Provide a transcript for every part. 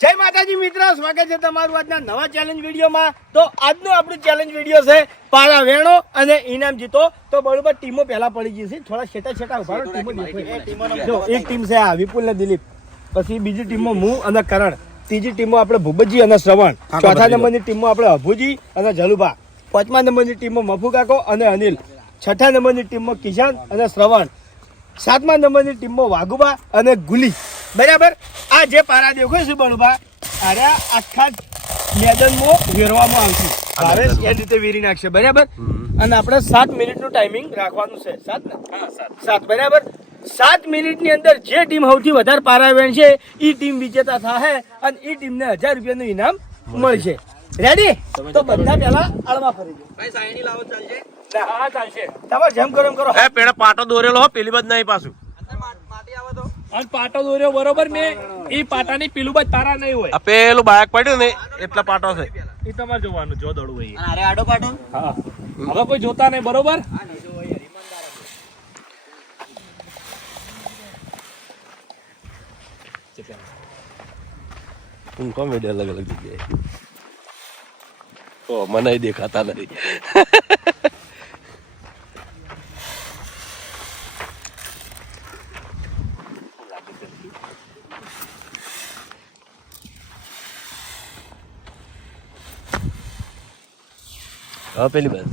જય માતાજી મિત્રો સ્વાગત છે તમારું આજના નવા ચેલેન્જ વિડીયોમાં. તો આજનું આપણું ચેલેન્જ વીડિયો છે પારા વેણો અને ઇનામ જીતો. તો બરોબર ટીમો પહેલા પડી ગઈ છે. થોડા છેટા છેટા ઊભા ટીમો. એક ટીમ છે આ વિપુલ ને દિલીપ. પછી બીજી ટીમો હું અને કરણ. ત્રીજી ટીમો આપણે ભૂપતજી અને શ્રવણ. ચોથા નંબરની ટીમમાં આપણે અભુજી અને જલુભા. પાંચમા નંબરની ટીમો મફુ કાકો અને અનિલ. છઠ્ઠા નંબરની ટીમમાં કિશાન અને શ્રવણ. સાતમા નંબરની ટીમમાં વાઘુબા અને ગુલી. બરાબર? આ જે પારા દેખાય છે બળુબા અરે આખા મેદાનમાં વેરવામાં આવશે. ભાવેશ એ રીતે વેરી નાખશે બરાબર? અને આપણે સાત મિનિટનું ટાઈમિંગ રાખવાનું છે. સાત ને? સાત. બરાબર? સાત મિનિટની અંદર જે ટીમ સૌથી વધારે પારા વેણશે એ ટીમ વિજેતા થશે અને એ ટીમને હજાર રૂપિયાનું ઇનામ મળશે. રેડી તો બધા પહેલા અળવા ફરી દો હા ચાલશે. તમે જેમ કરો એમ કરો. હે પેડે પાટો દોરેલો હો પેલી બાદ નહીં પાછું. અને પાટો દોર્યો બરોબર? મેં એ પાટાની પેલું બાદ તારા નહીં હોય. આ પેલું બાયક પડ્યું ને એટલા પાટો છે. એ તમારે જોવાનું જો દડું હોય અરે આડો પાટો? હા. હવે કોઈ જોતા નહીં બરોબર? ઉનકો મેડે અલગ અલગ જગ્યાએ. ઓ મને દેખાતા નથી. હા પેલી બસ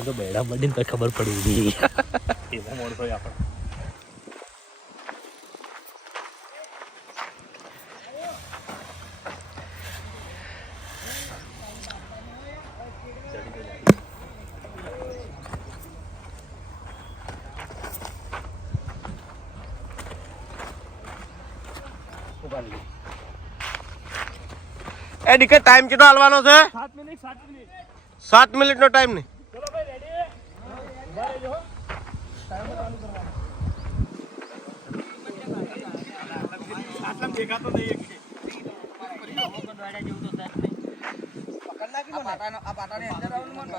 તો બેડા બડીને ખબર પડી ગઈ. એમાં મોડ આપણે. એ દીકરા ટાઈમ કેટલો હાલવાનો છે? સાત મિનિટ સાત મિનિટ. સાત મિનિટ નો. ટાઈમ નહીં ચલો ભાઈ રેડી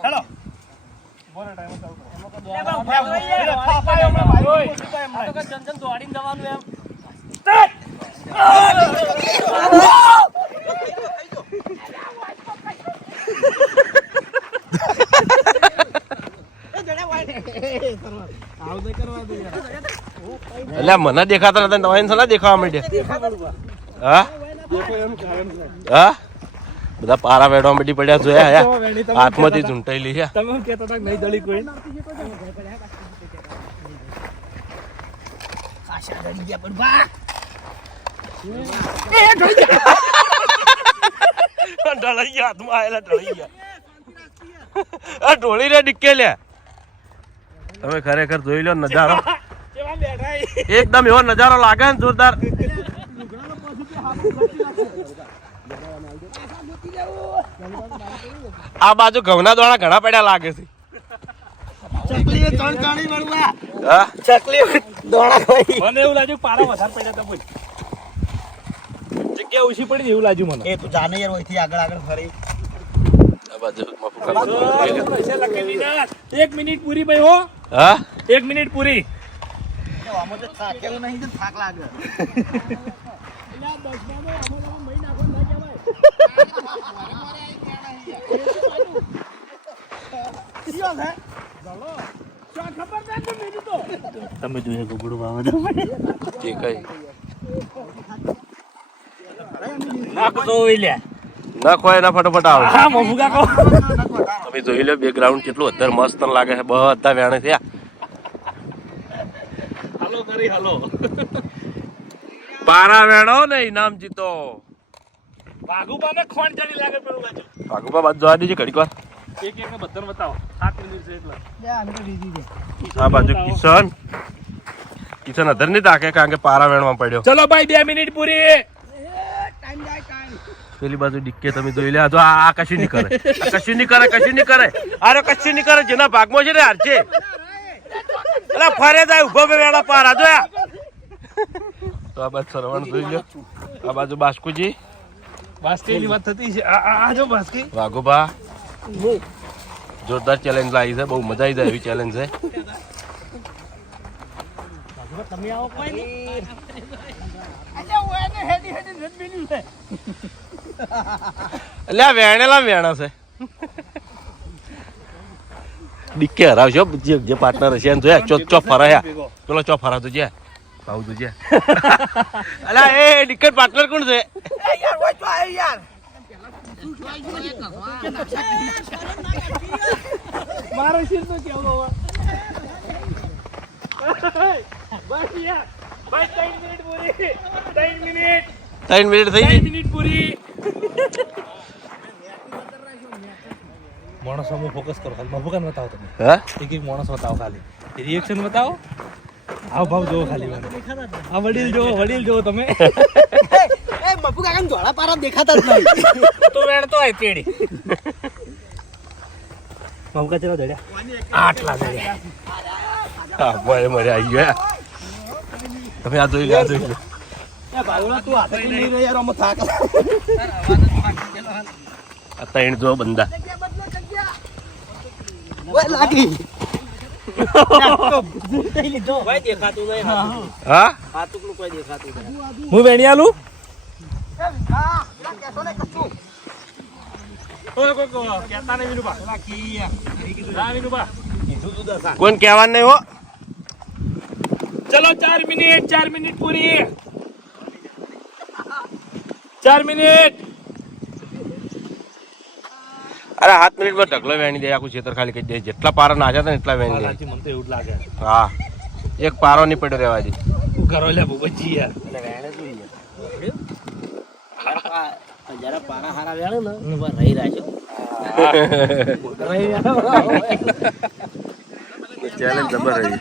હેલો જન દોડીને જવાનું એમ. એટલે મને દેખાતા નથી નવાઈને સલા દેખાવા માંડ્યા? હા? હા? બધા પારા વેડવા માંડી પડ્યા જોયા હે હાથમાંથી ઝૂંટાઈ છે તમે કહેતા હતા નહીં દળી કોઈ ઢળાઈ ગયા. હાથમાં આયેલા ઢળી ગયા. આ ઢોળી રે ડિક્કે લ્યા તમે ખરેખર જોઈ લો નજારો. કેવા બેઠા એ? એકદમ એવો નજારો લાગે ને જોરદાર. આ બાજુ ઘઉંના દ્વારા ઘણા પડ્યા લાગે છે. જગ્યા ઓછી પડી એવું લાગ્યું મને. એ તું જાને યાર આગળ આગળ ફરી. એક મિનિટ પૂરી ભાઈ હો. હા? એક મિનિટ પૂરી. આમાં તો થાકેલું નહીં તો થાક લાગે તમે જોઈએ ગુગડું વાવે તે કઈ નાખો લ્યા. ના કોઈ એના ફટાફટ આવે. હા મફુ કાકો તમે જોઈ લો બેકગ્રાઉન્ડ કેટલું અત્યારે મસ્ત લાગે છે. બધા વેણે થયા. હાલો કરી હાલો. પારા વેણો ને ઇનામ જીતો. વાઘુબાને ખોણ ચડી લાગે પેલું બાજુ. ભાગુપા બાજુ જોવા દીજે ઘડીક વાર. એક એક ને બધાને બતાવો. સાત મિનિટ છે એટલે. આ બાજુ કિશન. કિશન અધર નહીં તાકે કારણ કે પારા વેણમાં પડ્યો. ચલો ભાઈ બે મિનિટ પૂરી. પેલી બાજુ ડિક્કે તમે જોઈ લે. આ જો આ કશું નહીં કરે. કશું નહીં કરે કશું નહીં કરે. અરે કશું નહીં કરે. જેના ભાગમાં છે ને હારશે એટલે ફરે જાય ઊભો બે વેળા પારા. જોયા તો આ બાજુ સરવણ જોઈ લો આ બાજુ બાસ્કુજી. બાસ્કીની વાત થતી છે. આ આ- આ જો બાસ્કી. વાઘોબા જોરદાર ચેલેન્જ લાવી છે. બહુ મજા આવી જાય એવી ચેલેન્જ છે. તમે આવો કોઈ નહીં. અલ્યા. એટલે આ વેણેલા વેણા છે ડીકે હરાવશો જે જે પાર્ટનર હશે એને જોયા ચો ચો ફરાયા પેલો ચો ફરા તો જ્યાં ભાવ તો જ્યાં અલા એ ડિક્કર પાર્ટનર કોણ છે યાર, ઓય તો યાર. મારો શીર તો કેવો ત્રણ મિનિટ પૂરી. ત્રણ મિનિટ. ત્રણ મિનિટ થઈ ગઈ મિનિટ પૂરી. માણસોમાં ફોકસ કરો ખાલી ભગવાન બતાવો તમે હા એક એક માણસ બતાવો ખાલી રિએક્શન બતાવો હાવ ભાવ જોવો ખાલી મને આ વડીલ જોવો વડીલ જોવો તમે એ બપુ કાકાને જોડા પારા દેખાતા જ નહીં. તો વેણ હોય તેડી મફુકા ચલો જડ્યા આટલા જડ્યા હા મળે મરે આવી ગયા તમે આ જોઈ ગયા જોઈ આમાં આ ત્રણ જો બંદા ઓય લાગી. હા હું વેણી આલું કશું. કહેવાનું નહીં હો ચલો ચાર મિનિટ ચાર મિનિટ પૂરી ચાર મિનિટ અરે સાત મિનિટમાં ઢગલો વેણી દે આખું ખેતર ખાલી કરી દે. જેટલા પારા ના હતા ને એટલા વેણી દે. મને તો એવું લાગે. હા. એક પારો નહીં પડ્યો રહેવા દે. હું કરો લે ભૂપતજી યાર. જરા પારા હારા વેળે ને એમાં રહી રાખ્યો ચેલેન્જ જબર રહી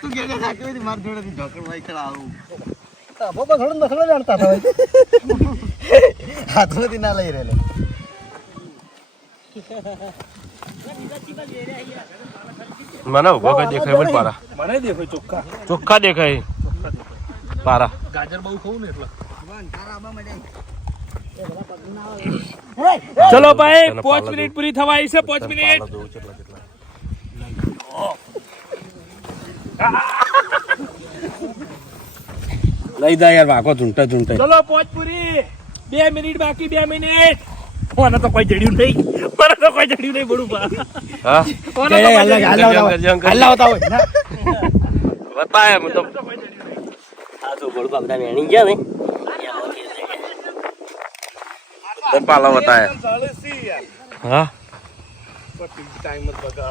તું હતી માર ભાઈ ખેલા આવું નખલો જાણતા હતા હાથમાંથી ના લઈ રહેલે. મને ઊભો કઈ દેખાય પણ પારા મને દેખો ચોખ્ખા ચોખ્ખા દેખાય પારા ગાજર બહુ ખાવું ને એટલે ચલો ચલો ભાઈ તને પાંચ પાલા મિનિટ દઉં. પૂરી થવા આવી છે પાંચ મિનિટ પાલા જોઉં કેટલા કેટલા. લઈ જા યાર વાઘો ઝૂંટા ઝૂંટા ચલો પાંચ પૂરી બે મિનિટ બાકી બે મિનિટ મને તો કોઈ જડ્યું નહીં મને તો કોઈ જડ્યું નહીં બડું પા. હા? કોને તો કોઈ જડ્યું નહીં. કરજે, કરજે, કરજે. હાલ્લા હોતા હોય બતાય હું તો તને પાલા બતાય. હા?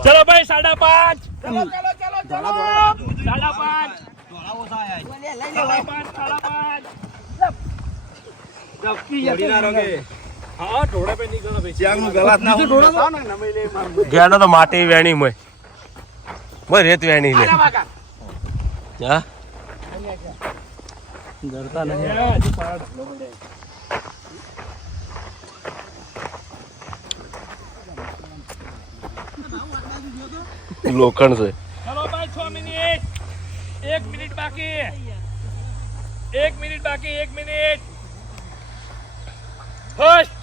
ચલો ભાઈ સાડા પાંચ. ચલો ચલો ચલો ચલો. સાડા પાંચ. સાડા પાંચ સાડા પાંચ. હા ઢોળે પે નીકળો ભાઈ ગેડો તો માટી વેણી મોય. મોય રેત વેણી લે. હા? લોખંડ છે. ચલો ભાઈ છ મિનિટ. એક મિનિટ બાકી. એક મિનિટ બાકી એક મિનિટ. ફર્સ્ટ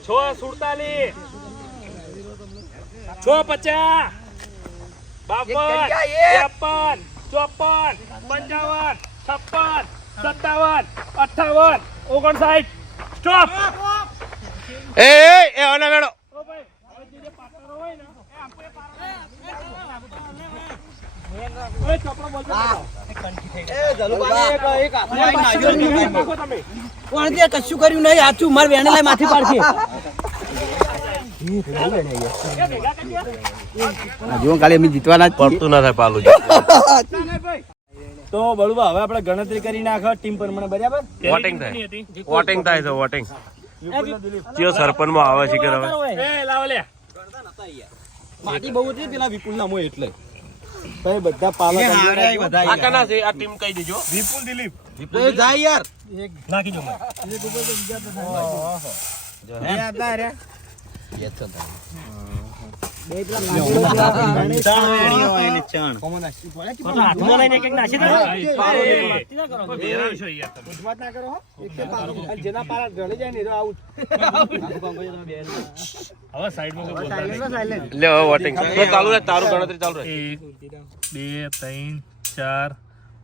છ સુડતાલીસ છ પચાસ. બાવન. ત્રેપન. ચોપન. પંચાવન. છપ્પન. સત્તાવન. અઠાવન ઓગણસાઠ. સ્ટોપ. એ એ એ ઓના વેડો પણ તે કશું કર્યું નહીં આછું મારે વેણે લાય માથી પાડશે જો કાલે અમે જીતવાના જ પડતું ના થાય પાલું તો બળુબા હવે આપણે ગણતરી કરી નાખો ટીમ પ્રમાણે બરાબર? વોટિંગ થાય. વોટિંગ થાય છે વોટિંગ કયો સરપંચમાં આવે છે કે હવે એ લાવ લે. માટી બહુ હતી પેલા વિપુલ ના મોય એટલે. ભાઈ બધા પાલક આ કના છે? આ ટીમ કહી દેજો. વિપુલ દિલીપ. જાય યાર. નાખી જો કંઈક નાખી હો. એક એ તો આઉટ હવે સાઈડમાં કોઈ બોલતા નહીં. યે તો રહે તારું ગણતરી ચાલુ એક બે ત્રણ ચાર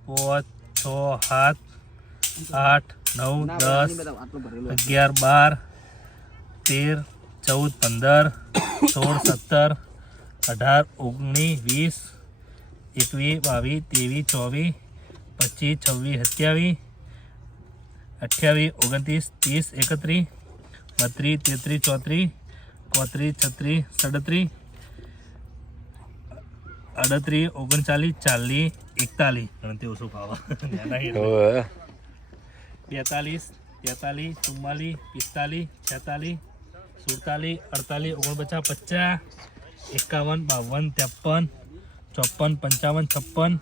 પાંચ છ સાત આઠ નવ દસ અગિયાર બાર તેર ચૌદ પંદર સોળ સત્તર અઢાર ઓગણીસ વીસ એકવીસ બાવીસ ત્રેવીસ ચોવીસ પચીસ છવ્વીસ સત્યાવીસ અઠ્યાવીસ ઓગણત્રીસ ત્રીસ એકત્રીસ બત્રીસ તેત્રીસ ચોત્રીસ પોત્રીસ છત્રીસ સડત્રીસ અડત્રીસ ઓગણચાલીસ ચાલીસ એકતાલીસ. ગણતરી ઓછું ભાવ? બેતાલીસ તેતાલીસ ચુમ્માલીસ પિસ્તાલીસ છેતાલીસ સુડતાલીસ, અડતાલીસ, ઓગણપચાસ, પચાસ, એકાવન, બાવન, ત્રેપન, ચોપન, પંચાવન, છપ્પન,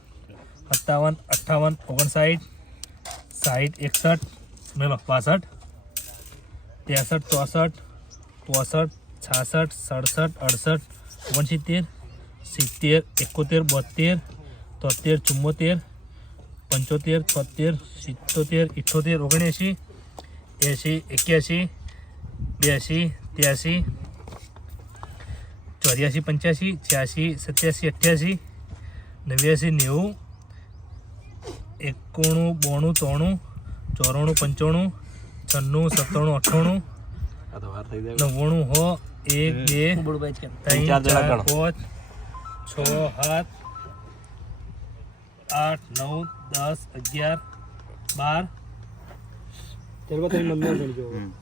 સત્તાવન, અઠ્ઠાવન, ઓગણસાઠ સાઠ એકસઠ, મેલો પાસઠ ત્રેસઠ, ચોસઠ ચોસઠ, છાસઠ, સડસઠ, અડસઠ, ઓગણસિત્તેર, સિત્તેર, એકોતેર, બોતેર, તોતેર ચુમ્મોતેર પંચોતેર છોતેર સિત્તોતેર, ઇઠ્ઠોતેર ઓગણએંસી એંસી એક્યાસી બ્યાસી ત્યાસી ચોર્યાસી પંચ્યાસી છ્યાસી સત્યાસી અઠ્યાસી નેવ્યાસી નેવું એકોણું બોણું ત્રણું ચોરાણું પંચાણું છન્નું સત્તાણું અઠ્ઠાણું આ તો વાર થઈ જાય. નવ્વાણું હો એક બે ત્રણ ચાર. પાંચ છ સાત આઠ નવ દસ અગિયાર બાર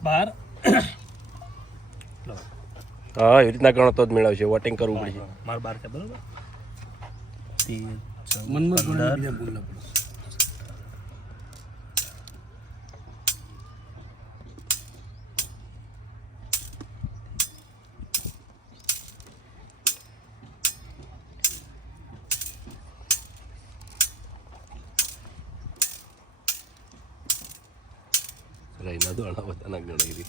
બાર હા એવી રીતના ગણો તો જ મેળવશે વોટિંગ કરવું પડશે. મારું બાર છે બરોબર? મનમાં પંદર બીજા બોલ ના પડે રહીના દોણા બધાના ગણાઈ રહી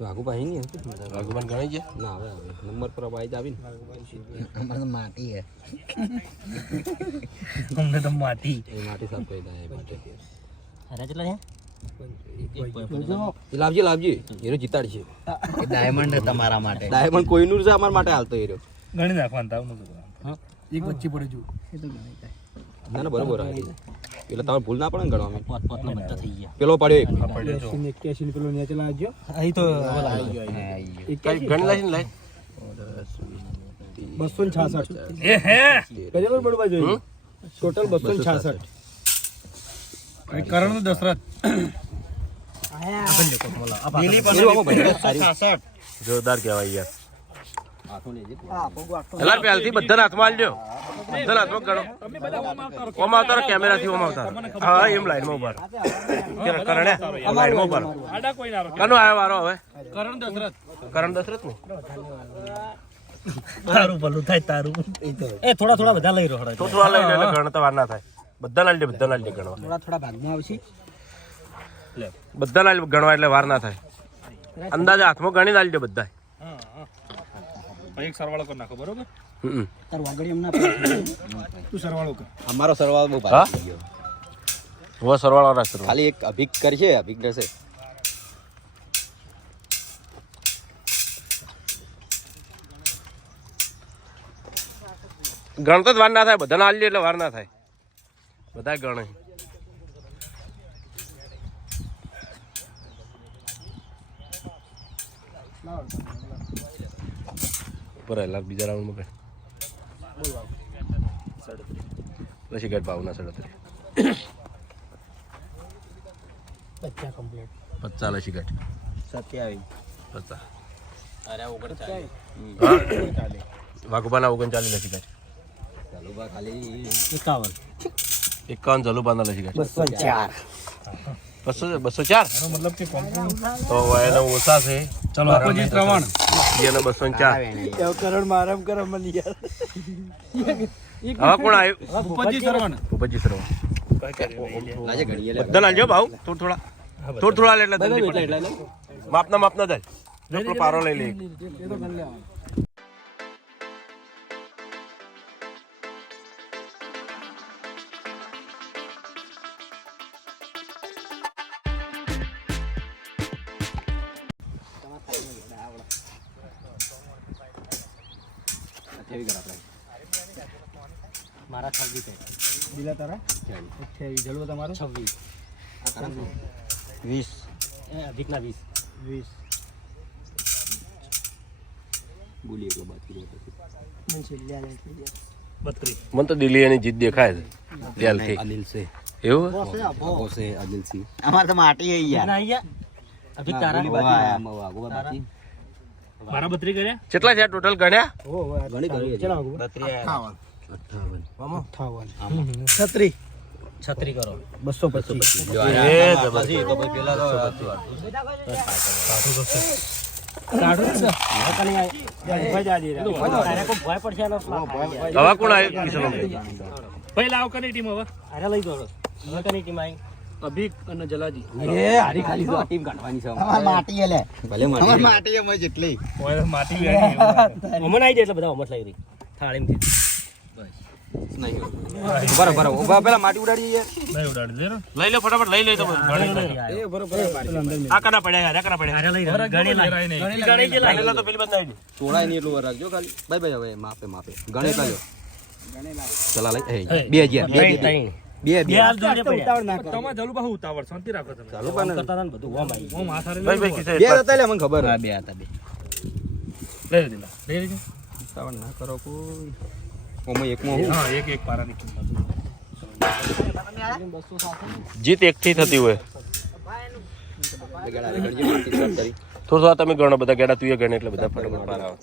વાઘુ પાહી નહીં ભગવાન ગણાઈ છે ના હવે હવે. નંબર પર આવી જ આવી અમારે તો માટી હે અમને તો માટી. એ માટી સાફ કરી દે એ માટે. કેટલા છે એ લાવજે લાવજે. હીરો જીતાડશે. ડાયમંડ તમારા માટે. ડાયમંડ કોઈનું છે અમારા માટે હાલતો હીરો? ગણી નાખવાનું તાવ નતું એક વચ્ચે પડે જો ના ના બરોબર આવી પેલા તમારે ભૂલ ના પડે ને ગણવામાં પોત પોત બધા થઈ ગયા. પેલો પાડ્યો એક. ને એક્યાસી ને પેલો નેચે લાવજો અહીં તો કઈ ગણ લાઈન લાઈ? બસો ને છાસઠ. એ હે? બરાબર બળવા જોઈએ. ટોટલ બસો ને છાસઠ. કરણ દશરથ. જોરદાર કહેવાય યાર. એલા પહેલથી બધા હાથમાં આલજો બધા હાથમાં ગણો ઓમ આવતારો કેમેરાથી ઓમ આવતા હા એમ ઊભા. કરણ હે? ઊભા રહો. આડા કોઈ ના કનો આવ્યો વારો હવે? કરણ દશરથ. કરણ દશરથ ને તારું ભલું થાય તારું. એ થોડા થોડા બધા લઈ રહ્યો તો થોડા લઈ લે ગણતા વાર ના થાય. બધા લાલ બધા લાલ ગણવા. થોડા થોડા ભાગમાં આવશે. બધા લાલ ગણવા એટલે વાર ના થાય. અંદાજે હાથમાં ગણી લાલજો બધા એક સરવાળો કરી નાખો બરોબર? હમ. તારું આગળ એમ ના તું સરવાળો કર. અમારો સરવાળો બહુ હા? ભારી ગયો. હવે સરવાળો રાખ સરવાળો. ખાલી એક અભિક કરશે અભિક રહેશે. ગણતો જ વાર ના થાય બધાને આલી એટલે વાર ના થાય. બધા ગણે. ઉપર આયેલા બીજા રાઉન્ડમાં કઈ? પછી ગઢ ભાવના સડત્રી બચ્ચા કમ્પ્લીટ પચાસ લસી ગેટ સત્યાવીસ. પચાસ. અરે ઓગણચાલીસ. વાઘુબાના ઓગણચાલીસ લસી ગેટ ચાલો બા ખાલી એકાવન. એકાવન જલુબાના લસી બસો ચાર. બસો બસો ચાર? મતલબ કે તો એનો ઓછા છે. ચલો બાપુજી ત્રણ એનો બસો ને ચાર. એવું કરણ મારામ કરો મને યાર હવે કોણ આવ્યું? ઉપજી સરવણ ઉપજી સરવા લાજે ઘડીએ લે. બધા લાલજો ભાવ થોડ થોડા. થોડ થોડા લે એટલે માપના માપના જો. પારો લઈ લે. કેવી કર આપણે? મારા છવ્વીસ દિલા તારા? અઠ્યાવીસ જલવો તમારો? છવ્વીસ. વીસ. અધિકના વીસ. વીસ. બોલી એકલો બાકી બત્રીસ. મને તો દિલ્હી એની જીત દેખાય છે. અનિલ છે. એવું? છે અનિલ સિંહ. અમારે તો માટી હે યાર. અભિક તારા? બાકી. મારા બત્રી કર્યા? કેટલા છે ટોટલ ગણ્યા? ઘણી ઘણી છત્રી. છત્રી કરો. બસો પચીસ. એ એનો હવે કોણ આવ્યું પહેલા આવ કની ટીમ હવે. અરે લઈ દોડો હવે કની ટીમ આવી. અભિક અને જલાજી. એ હારી ખાલી તો ટીમ કાઢવાની છે. માટી એલે ભલે માટી માટી અમે જેટલી. માટી વેણી અમન આવી જાય એટલે બધા અમત લાગી રહી નહીં બરાબર બરાબર ઊભા પેલા માટી ઉડાડી યાર નહીં ઉડાડી દે લઈ લો ફટાફટ લઈ લો તો લો. આ કના પડ્યા યાર આ કના પડ્યા અરે લઈ ગણી ઘેરાય નહીં. ગણી જે લઈ તો પેલી બંધ આવી તોડાય નહીં એટલું રાખજો ખાલી. બાય બાય હવે માપે માપે. ગણે એટલા જો ચલા લઈ. બે હજાર બે બે, બે બે. બે હાલ પડ્યા. ઉતાવળ ના કરો. તમારે જલું બહુ ઉતાવળ શાંતિ રાખો તમે. ચાલુ પણ કરતા હતા ને બધું ઓમ આવી હું માથારે ભાઈ ભાઈ બે હતા એટલે મને ખબર બે હતા બે. લઈ લીધા લઈ લીધું? ઉતાવળ ના કરો કોઈ. ઓમાં એકમાં હું હા એક એક પારાની કિંમત. જીત એકથી થતી હોય. થોડું થોડા તમે ગણો બધા ગેડા તું એ ગણે એટલે બધા ફટાફટ પાર આવે.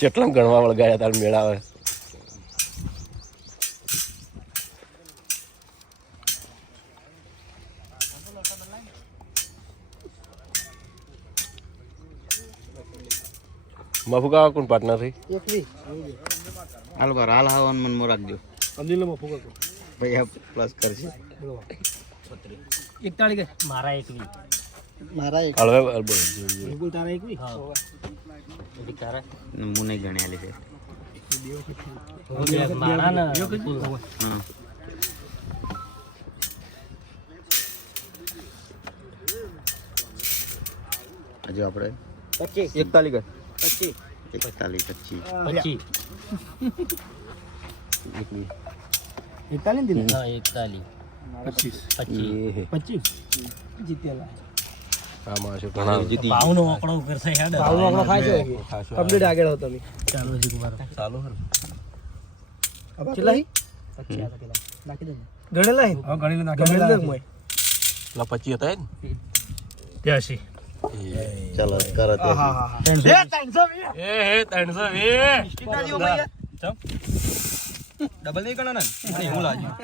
કેટલા ગણવા વળગાયા તાર મેળાવે મફુકા કોણ પાર્ટનર થઈ? એકવી હાલ બર હાલ હાવન મન મો રાખજો. અબ્દુલ્લા ફૂગા કો ભાઈ પ્લસ કરશે. એકતાળી મારા એકવી મારા એક. હળવે બોલ તારા તારા? હું નહીં ગણ્યા છે. મારા ને હા. હજુ આપણે. પચીસ. એકતાલી કર. પચીસ એકતાલીસ પચીસ પચીસ ને દિલા હા એકતાલીસ પચીસ પચીસ. પચીસ જીતેલા ગણેલા ગણેલા પચી હતા ત્યાસી ચાલો કરો હા હા હા એ 320 એ હે ત્રણસો વીસ ડબલ નહીં ગણો ને હું લાગ્યું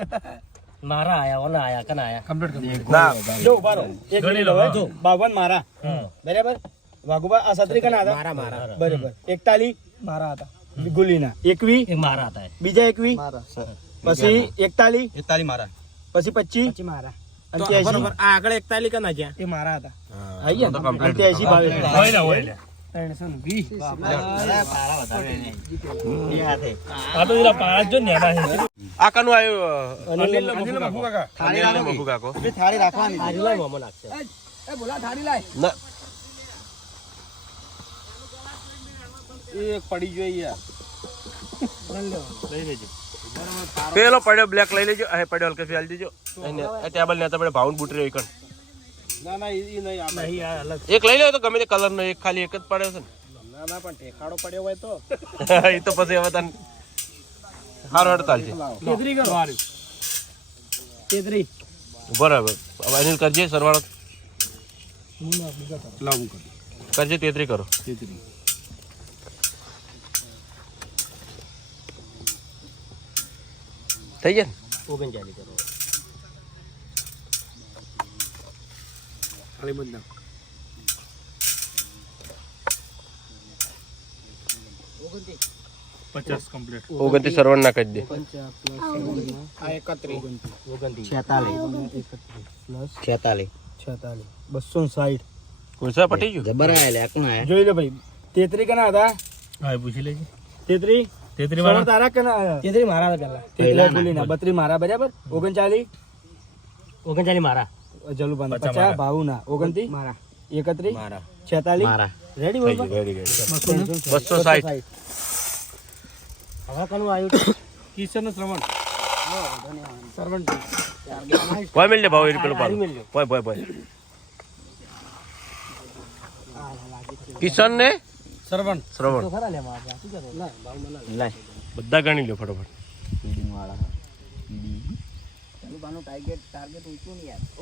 મારા આયા ઓના આયા કના આયા કમ્પ્લીટ કરી ના જો ઊભા એક ગણી લો જો બાવન મારા બરાબર વાઘુબા આ સત્રી કના હતા મારા મારા બરાબર એકતાલી મારા હતા ગુલીના એકવી એક મારા હતા બીજા એકવી પછી એકતાલી એકતાલી મારા પછી પચીસ પછી મારા આગળ કના જ્યાં. એ મારા હતા. હા, આઈ ગયા ને? complete. અંત્યાસી ભાવે હોય ને હોય ને. ત્રણસો ને વીસ. આ તો પેલા પાંચ જો નેના છે. આ કનું આવ્યું અનિલ મફુ કાકો. અનિલ ના. એક પડી જોઈએ પેલો પડ્યો બ્લેક લઈ લેજો. અહીં પડ્યો હલકે ફી દેજો. ટેબલ ને તમે ભાવન બૂટ રહ્યો એકણ ના ના ઈ નહીં આપણે નહીં આ અલગ એક લઈ લો તો ગમે તે કલર નો એક ખાલી એક જ પડ્યો છે ના. ના પણ પડ્યો હોય તો. એ તો પછી હવે તને હારો હડતાલ છે. તેત્રી કરો. તેત્રી બરાબર હવે. અનિલ કરજે સરવાળો. કરજે તેત્રી કરો. તેત્રી. થઈ જાય ને ઓગણચાલીસ કરો ખાલી બંધ પચાસ કમ્પ્લીટ ઓગણત્રીસ સરવણ ના કરી દે આ છેતાલીસ છેતાલીસ બસો ને સાઠ કુરસા પટી ગયું જબર આયેલા કોણ આયા જોઈ લો ભાઈ તેત્રી કના હતા હા પૂછી લેજે તેત્રી તેત્રી સવા તારા કના તેત્રી મારા પેલા તેત્રી ભૂલીના બત્રી મારા બરાબર? ઓગણચાલીસ? ઓગણચાલીસ મારા. જલુબાન પચાસ પચાસ મારા. બાવુના મારા. એકત્રીસ? મારા. છેતાલીસ? મારા. રેડી બોલ રેડી રેડી બસો સાઠ હવે કનું આવ્યું કિશન શ્રવણ. સર્વન્ટ કોઈ મિલ ભાવ એ પેલું હારી પાડો મિલ લે. પોય પોય પોય કિશન ને શ્રવણ. શ્રવણ. લે ના ના બધા ગણી લો ફટાફટ. ફીડિંગ વાળા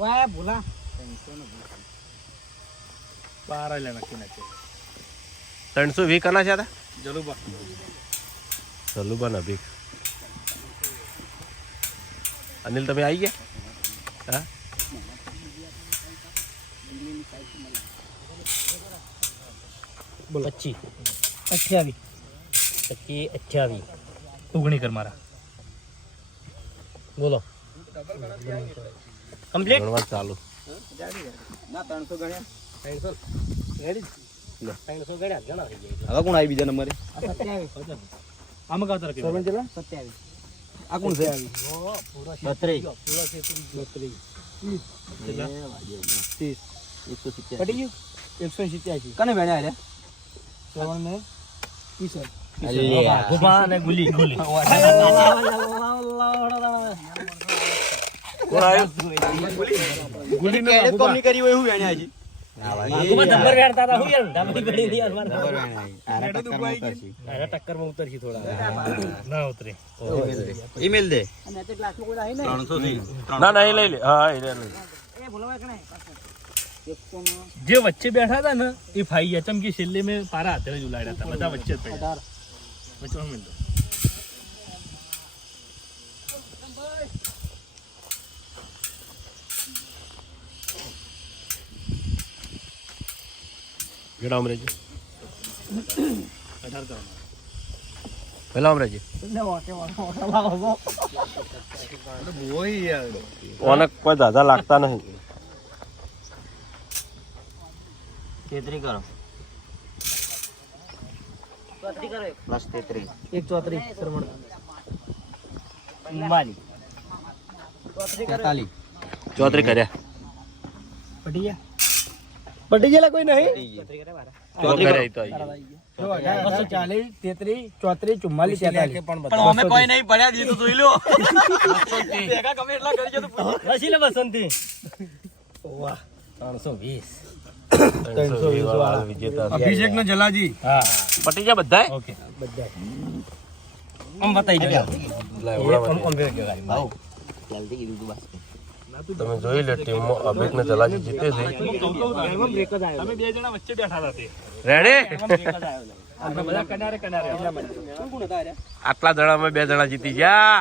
વાહ ભૂલા. બાર લે નક્કી નક્કી ત્રણસો વી કના છે હતા જલુબા. સલુબાન અભિક અનિલ તમે આવી ગયા? હા? પચીસ. અઠ્યાવીસ. પચીસ અઠ્યાવીસ. ઓગણી કર મારા. બોલો. કમ્પ્લીટ? ગણવા ચાલુ. ના ત્રણસો ગણ્યા. ત્રણસો. રેડી? ત્રણસો ગણ્યા ઘણા થઈ જાય હવે કોણ આવી બીજા નંબરે? સત્યાવીસ. આમાં કાતર કે સર્વન્ટ કેટલા સત્યાવીસ. આ કોણ છે? બત્રીસ. બત્રીસ. ત્રીસ એકસો સિત્યાસી. કને ભેણ્યા રે? શ્રવણ ને કિશોર ગુલી ની કરી હોય હું ની યાર. મારા ખબર નહીં. આરા ટક્કરમાં ઉતરશે. અરે ટક્કરમાં ઉતરશી થોડા. ના ઉતરે. ઈમેલ દે. ના? ના એ લઈ લે. હા એ લઈ લે. જે વચ્ચે બેઠા હતા ને એ ફાઈ ગયા ચમકી છેલ્લે મેં પારા હાથે જ ઉલાડ્યા હતા બધા વચ્ચે જ પડ્યા. વચમાં મિલ દો ગેડા અઢાર કરવાનો. પેલા અમરેજી ઓને કોઈ દાદા લાગતા નહીં તેત્રી કરો. પ્લસ તેત્રી. એક ચોત્રીસ શ્રવણ અંબાની તેતાલીસ ચોત્રી કર્યા. પટી ગયા. પટી ગયેલા કોઈ નહીં ચોત્રી કર્યા તો બસો ચાલીસ તેત્રીસ ચોત્રીસ ચુમ્માલીસ તેતાલીસ. પણ અમે કોઈ નહીં પડ્યા દીધું જોઈ લો ભેગા ગમે એટલા કરી તો બસંતી વાહ. ત્રણસો વીસ. ત્રણસો વીસ વાળા. વિજેતા અભિષેક નો જલાજી. હા. પટી ગયા બધા ઓકે. બધા આમ બતાવી દે. જલ્દી કીધું તું બસ. તમે જોઈ લે ટીમ અભિક ને જલાજી જીતે છે. તમે બે જણા વચ્ચે બેઠા હતા તે. રેડી આપણે બધા કનારે કનારે. આટલા જણામાં બે જણા જીતી ગયા.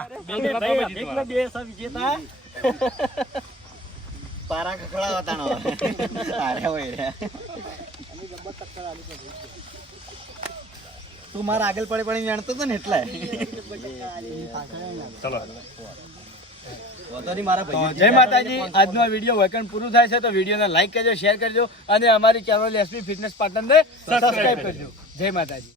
પારા કકડા હતા અરે હોય રે. તું મારા આગળ પડે પડી જાણતો હતો ને એટલે. ચલો. મારા જય માતાજી આજનો વીડિયો વૈકણ પૂરું થાય છે તો વિડીયોને લાઈક કરજો શેર કરજો અને અમારી ચેનલ એસપી ફિટનેસ પાર્ટનરને સબસ્ક્રાઇબ કરજો. જય માતાજી.